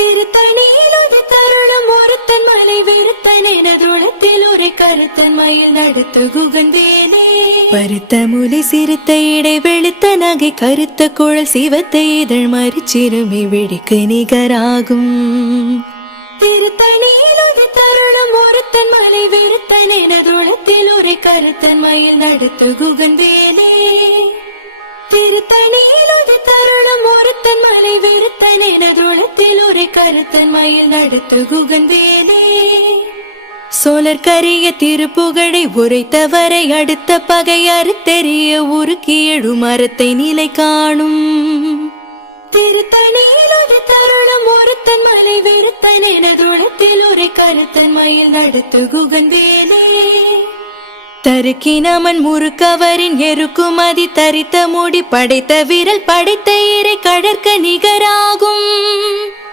திருத்தணியில் ஒரு தருணம் ஒருத்தன் மலை வெறுத்தன் எனதுளத்தில் ஒரு கருத்தன் மயில் நடத்து குகந்தேனே. பருத்த முலை சிறுத்த இடை வெளுத்த நகை கருத்த குழல் சிவத்த இதழ் மறிச்சிறுமி வெடிக்கு நிகராகும். திருத்தணியில் ஒரு தருணம் ஒருத்தன் மலை வெறுத்தன் எனதுளத்தில் ஒரு கருத்தன் மயில் நடத்து குகந்தேனே. திருத்தணியில் ஒரு தருணம் ஒருத்தன் மலை வெறுத்தன் எனதுளத்தில் ஒரு கருத்தன் மயில் நடத்து குகந்தேனே. சோழர் கரிய திருப்புகழை உரைத்தவரை அடுத்த பகை அறுத்தெறிய உருக்கி எழு மரத்தை நிலை காணும். திருத்தணியில் ஒரு தருணம் ஒருத்தன் மலை வெறுத்தன் எனதுளத்தில் ஒரு கருத்தன் மயில் நடத்து குகந்தேனே. தருக்கினமன் முறுக்கவரின் எருக்குமதி தரித்த முடி படைத்த விரல் படைத்த இறை கடற்க நிகராகும்.